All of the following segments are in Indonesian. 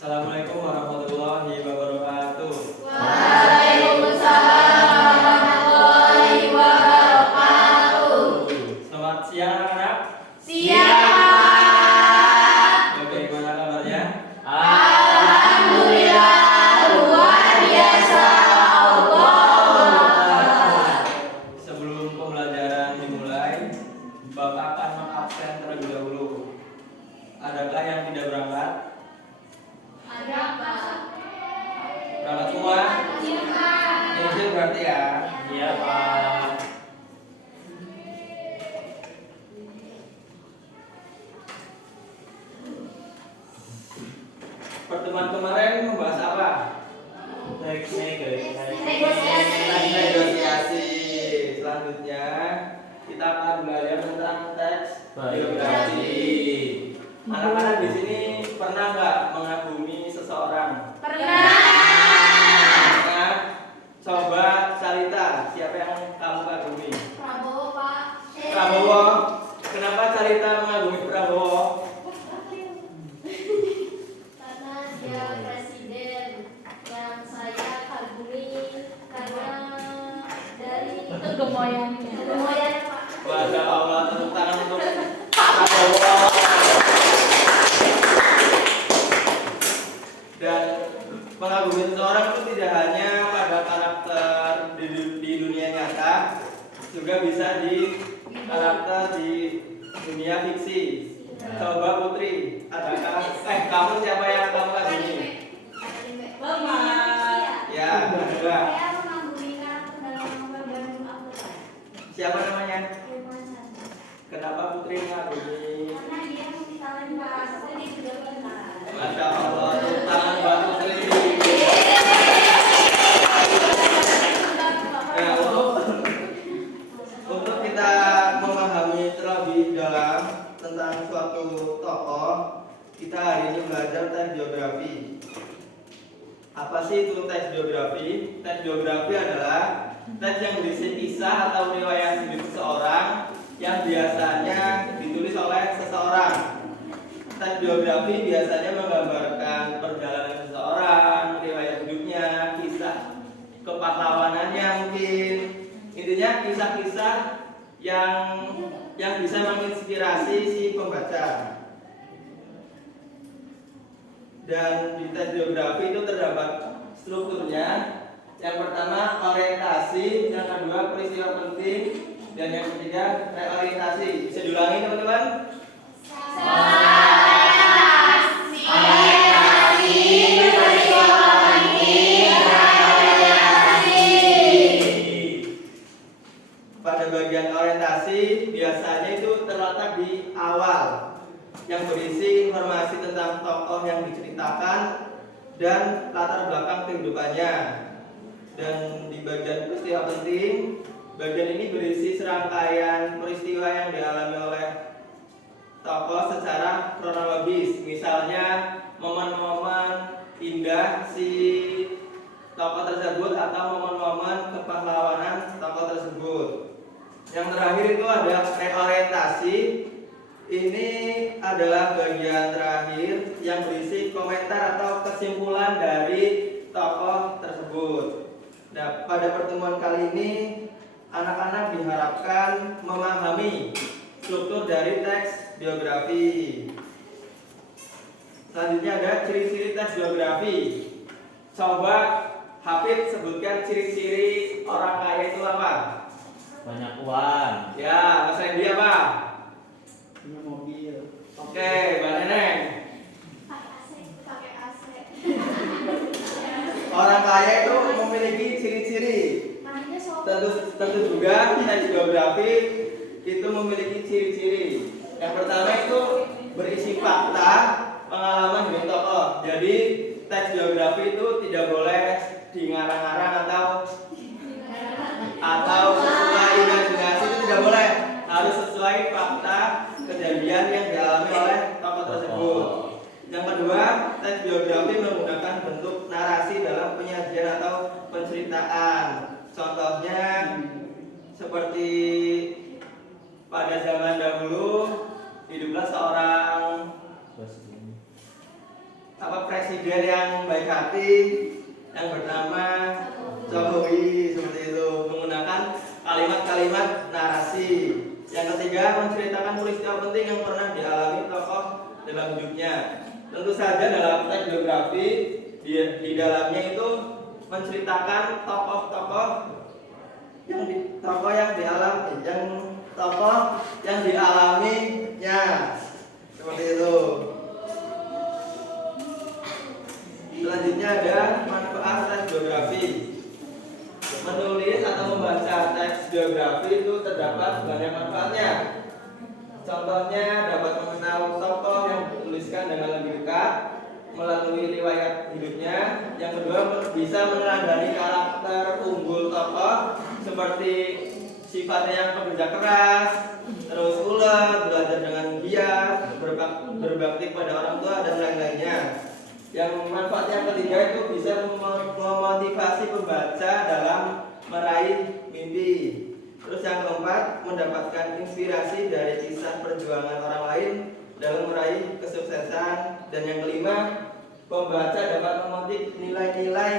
Assalamualaikum warahmatullahi wabarakatuh. Waalaikumsalam warahmatullahi wabarakatuh. Selamat siang anak-anak. Siang. Bagaimana kabarnya? Alhamdulillah luar biasa Allah. Sebelum pembelajaran dimulai, Bapak akan mengabsen terlebih dahulu. Adakah yang tidak berangkat? Ada Pak. Berangkat semua? Iya Pak. Izin berarti ya? Iya Pak. Pertemuan kemarin membahas apa? Negosiasi. Selanjutnya kita akan belajar tentang teks biografi. Anak-anak di sini pernah nggak mengagumi seseorang? Pernah. Nah, coba Carita, siapa yang kamu kagumi? Prabowo Pak. Prabowo. Kenapa Carita mengagumi Prabowo? Karena dia presiden yang saya kagumi karena dari kegemoyannya. Kegemoyannya Pak. Masya Allah, tepuk tangan untuk Prabowo. Dan mengagumi seseorang itu tidak hanya pada karakter di dunia nyata, juga bisa di karakter di dunia fiksi. Coba Putri, adakah kamu siapa yang kamu kagumi? Ya, kedua. Saya mengagumi karakter dalam novel Bandung Aku. Siapa namanya? Firman Shanti. Kenapa Putri mengagumi? Karena dia multitalent Pak. Dia juga pintar. Masya Allah, tepuk tangan buat Putri. Nah, untuk kita memahami terlebih dalam tentang suatu tokoh, kita hari ini belajar teks biografi. Apa sih itu teks biografi? Teks biografi adalah teks yang berisi kisah atau riwayat hidup seseorang yang biasanya ditulis oleh seseorang. Teks biografi biasanya menggambarkan perjalanan seseorang, riwayat hidupnya, kisah kepahlawanannya mungkin. Intinya kisah-kisah yang bisa menginspirasi si pembaca. Dan di teks biografi itu terdapat strukturnya. Yang pertama orientasi, yang kedua peristiwa penting, dan yang ketiga reorientasi. Bisa diulangi teman-teman? Pada bagian orientasi biasanya itu terletak di awal, yang berisi informasi tentang tokoh yang diceritakan dan latar belakang kehidupannya. Dan di bagian peristiwa penting, bagian ini berisi serangkaian peristiwa yang dialami oleh tokoh secara kronologis. Misalnya momen-momen indah si tokoh tersebut atau momen-momen kepahlawanan tokoh tersebut. Yang terakhir itu ada reorientasi. Ini adalah bagian terakhir yang berisi komentar atau kesimpulan dari tokoh tersebut. Nah, pada pertemuan kali ini anak-anak diharapkan memahami struktur dari teks biografi. Selanjutnya ada ciri-ciri teks biografi. Coba Hafid sebutkan ciri-ciri orang kaya itu apa? Banyak uang. Ya, Mas Randy apa? Punya mobil. Oke, Mbak Neneng. Pakai AC. Orang kaya itu memiliki ciri-ciri. Namanya sopo. Tentu juga teks biografi itu memiliki ciri-ciri. Yang pertama itu berisi fakta, pengalaman hidup tokoh. Jadi teks biografi itu tidak boleh dingarang-ngarang atau sesuai imajinasi, itu tidak boleh. Harus sesuai fakta kejadian yang dialami oleh tokoh tersebut. Yang kedua, teks biografi menggunakan bentuk narasi dalam penyajian atau penceritaan. Contohnya seperti pada zaman dahulu hiduplah seorang presiden Melati, yang bernama Jokowi, seperti itu, menggunakan kalimat-kalimat narasi. Yang ketiga, menceritakan peristiwa penting yang pernah dialami tokoh dalam hidupnya. Tentu saja dalam teks biografi di dalamnya itu menceritakan tokoh-tokoh yang dialaminya, seperti itu. Selanjutnya ada manfaat teks biografi. Menulis atau membaca teks biografi itu terdapat banyak manfaatnya. Contohnya dapat mengenal tokoh yang dituliskan dengan lebih dekat melalui riwayat hidupnya. Yang kedua, bisa meneladani karakter unggul tokoh seperti sifatnya yang pekerja keras, terus ulet, belajar dengan giat, berbakti pada orang tua dan lain-lainnya. Yang manfaat yang ketiga itu bisa memotivasi pembaca dalam meraih mimpi. Terus yang keempat, mendapatkan inspirasi dari kisah perjuangan orang lain dalam meraih kesuksesan. Dan yang kelima, pembaca dapat memetik nilai-nilai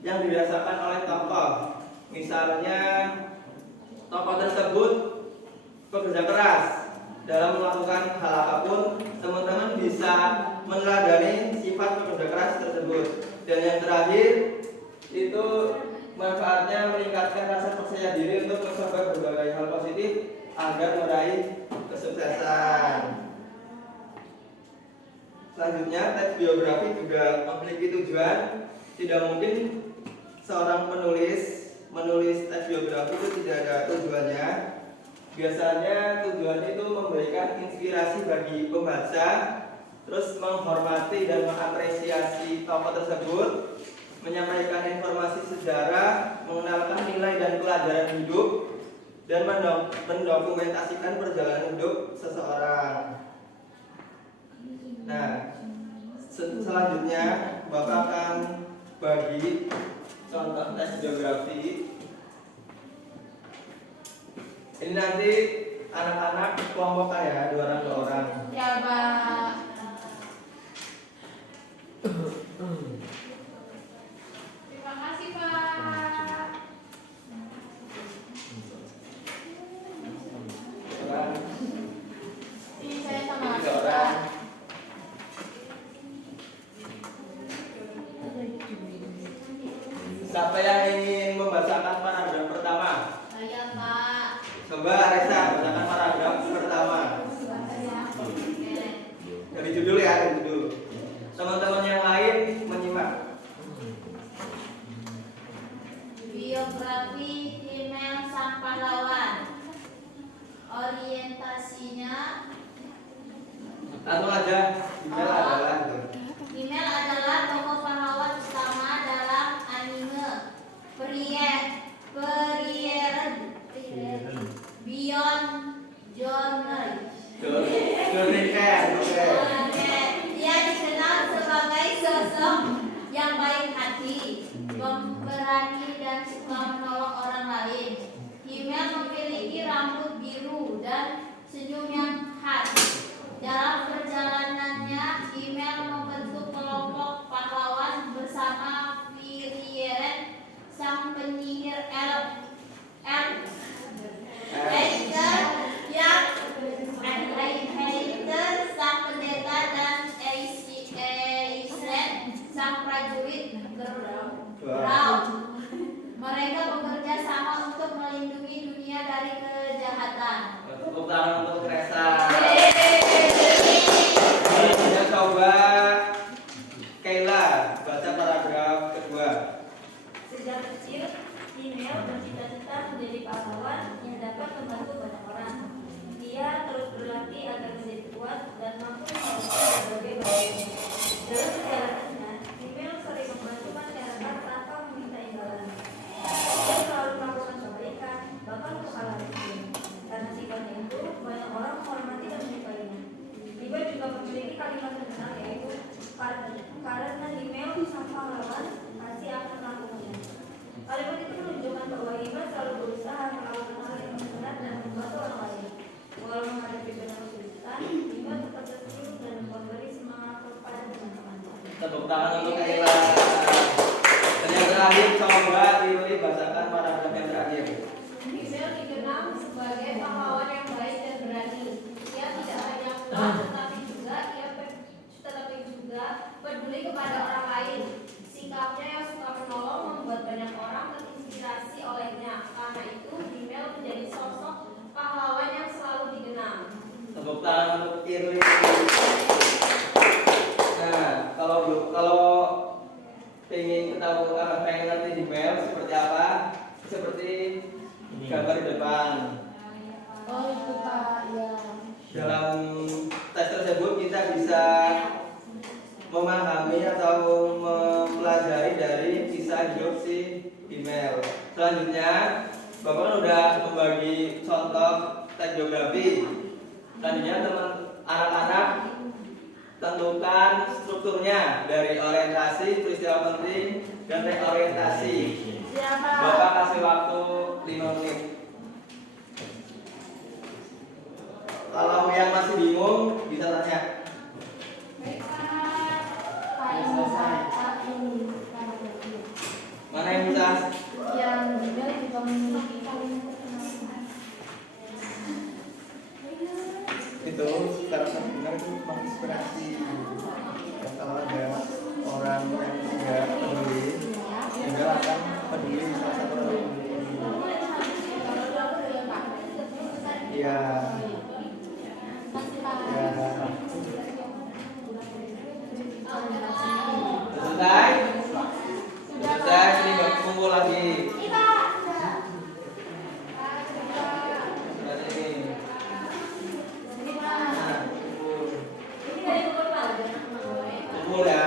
yang dirasakan oleh tokoh. Misalnya, tokoh tersebut pekerja keras dalam melakukan hal apapun, teman-teman bisa meneladani sifat pekerja keras tersebut. Dan yang terakhir itu manfaatnya meningkatkan rasa percaya diri untuk mencoba berbagai hal positif agar meraih kesuksesan. Selanjutnya, teks biografi juga memiliki tujuan. Tidak mungkin seorang menulis teks biografi itu tidak ada tujuannya. Biasanya tujuannya itu memberikan inspirasi bagi pembaca, terus menghormati dan mengapresiasi tokoh tersebut, menyampaikan informasi sejarah, mengenalkan nilai dan pelajaran hidup, dan mendokumentasikan perjalanan hidup seseorang. Nah, selanjutnya Bapak akan bagi contoh teks biografi. Ini nanti anak-anak kelompokkan ya, 2 orang 2 orang. Ya, Pak. Terima kasih, Pak. Ini saya sama 3 orang. Siapa yang ingin membacakan paragraf pertama? Saya, Pak. Coba Reza bacakan paragraf pertama. Dari judul ya, dari judul. Teman-teman yang lain menyimak. Biografi Himmel sang pahlawan. Orientasinya, Langsung aja. Himmel adalah Himmel adalah tokoh pahlawan utama dalam anime Frieren Beyond Journey. Jurnalkan. Oke. Dia dikenal sebagai sosok yang baik hati, pemberani dan suka menolong orang lain. Himmel memiliki rambut biru dan senyum yang khas. Dalam perjalanannya, Himmel membentuk kelompok pahlawan bersama Frieren, sang penyihir Heister, sang pendeta, dan Eisen, sang prajurit Grau. Mereka bekerja sama untuk melindungi dunia dari kejahatan. Tepuk tangan untuk Reza. Kita coba Kayla baca paragraf kedua. Sejak kecil, Himmel bercita-cita menjadi pahlawan yang dapat membantu banyak orang. Dia terus berlatih agar menjadi kuat dan mampu melakukan berbagai bahaya. Dalam perjalanannya, Himmel sering membantu masyarakat tanpa meminta imbalan. Dia selalu melakukan kebaikan, bahkan untuk hal kecil. Karena sifatnya itu, banyak orang menghormati dan menyukainya. Dia juga memiliki kalimat terkenal yaitu karena Himmel sang pahlawan pasti akan melakukannya. Kalimat itu menunjukkan bahwa Himmel selalu berusaha melakukan hal yang benar dan membantu orang lain. Walau menghadapi banyak kesulitan, Himmel tetap tersenyum dan memberi semangat kepada teman-teman. Tepuk tangan untuk Kayla. terakhir coba Iruli bacakan paragraf yang terakhir. Email dikenal sebagai pahlawan yang baik dan berani. Ia tidak hanya kuat, tetapi juga peduli kepada orang lain. Sikapnya yang suka menolong membuat banyak orang terinspirasi olehnya. Karena itu, Email menjadi sosok pahlawan yang selalu dikenang. Tepuk tangan untuk Iruli. Nah, kalau pengen tahu pengen ngerti email seperti apa, seperti gambar di depan. Oh itu Pak, ya. Dalam tes tersebut kita bisa memahami atau mempelajari dari kisah hidup si email. Selanjutnya, Bapak kan udah membagi contoh teks geografi. Selanjutnya anak-anak tentukan strukturnya dari orientasi, peristiwa penting, dan reorientasi. Siapa? Bapak kasih waktu 5 menit. Kalau yang masih bingung bisa tanya. Mana yang bisa? Yang juga memiliki Itu karakter benar itu menginspirasi. Kalau ada orang yang tidak peduli, juga akan peduli salah satu orang yang peduli. Iya. Ya. Selesai? Selesai, ini kumpul lagi. Kumpul ya.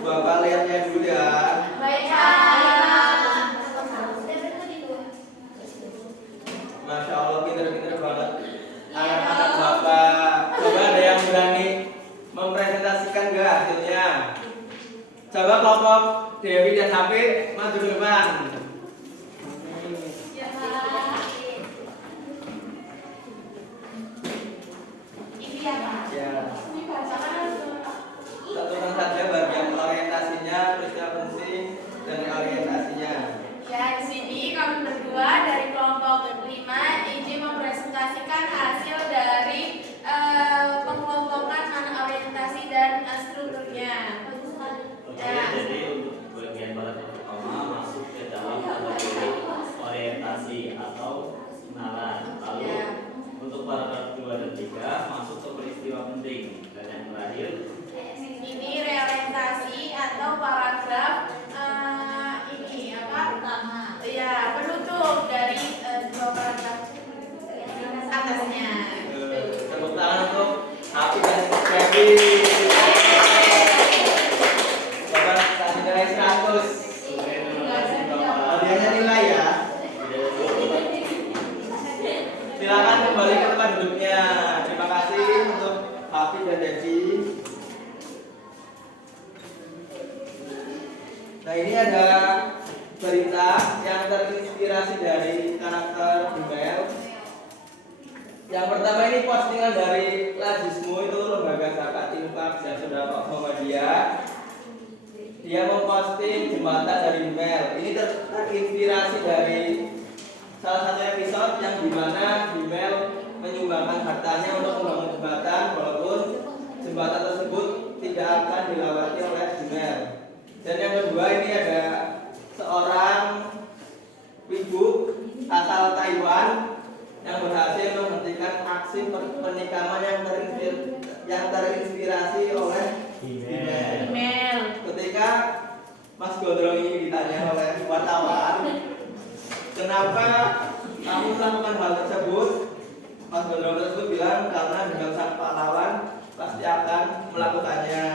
Bapak lihatnya dulu ya. Masya Allah, pinter-pinter banget anak-anak Bapak. Coba ada yang berani mempresentasikan gak hasilnya? Coba kelompok Dewi dan Hafid maju ke depan. Ya. Satukan saja bagian orientasinya, peristiwa penting, dan orientasinya. Ya, di sini kami berdua dari kelompok 5 izin mempresentasikan hasil dari pengelompokan mana orientasi dan strukturnya. Oke, jadi untuk bagian paragraf pertama masuk ke dalam kategori orientasi atau kenalan. Lalu untuk paragraf 2 dan 3 masuk ke peristiwa penting. Dan yang terakhir Ini reorientasi atau paragraf ini apa? Pertama. Ya, penutup dari dua paragraf atasnya. Tepuk tangan untuk Hafid dan Dewi. Bapak kasih nilai 100. Hadiahnya nilai ya. Silakan kembali ke tempat duduknya. Terima kasih untuk Hafid dan Devi. Nah, ini ada berita yang terinspirasi dari karakter email. Yang pertama ini postingan dari Lajismu, itu lembaga zakat infak dan sedekah Muhammadiyah. Dia memposting jembatan dari email. Ini terinspirasi dari salah satu episode yang dimana email menyumbangkan hartanya untuk membangun jembatan, walaupun jembatan tersebut tidak akan dilewati oleh email. Dan yang kedua ini ada seorang ibu asal Taiwan yang berhasil menghentikan aksi pernikahan yang terinspirasi oleh email. Ketika Mas Gondrong ini ditanya oleh wartawan, kenapa kamu melakukan hal tersebut? Mas Gondrong tersebut bilang karena dengan sang pahlawan pasti akan melakukannya.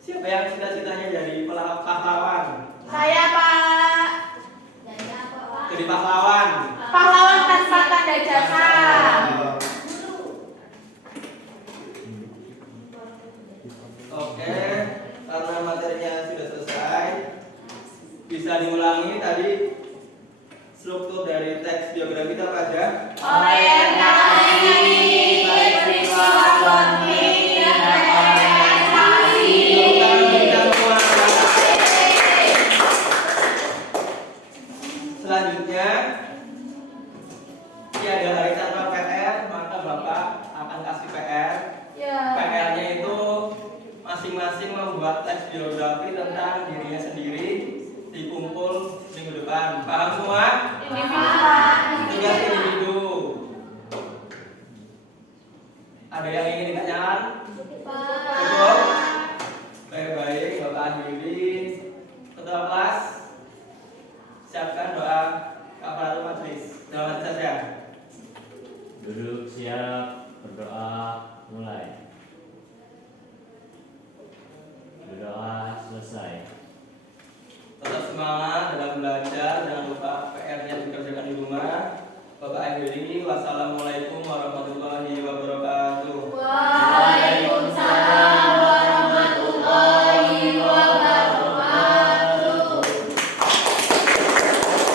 Siapa yang cita-citanya jadi pahlawan? Saya, Pak. Jadi pahlawan. Pahlawan tanpa tanda jasa. Oke, karena materinya sudah selesai, bisa diulangi tadi biografi tentang dirinya sendiri dikumpul minggu depan. Paham semua? Tugas individu. Ada yang ingin ditanyakan? Cukup? Baik-baik, Bapak akhiri. Ketua kelas, siapkan doa kafaratul majelis. Dalam hati saja. Duduk siap, berdoa, mulai. Berdoa selesai. Tetap semangat,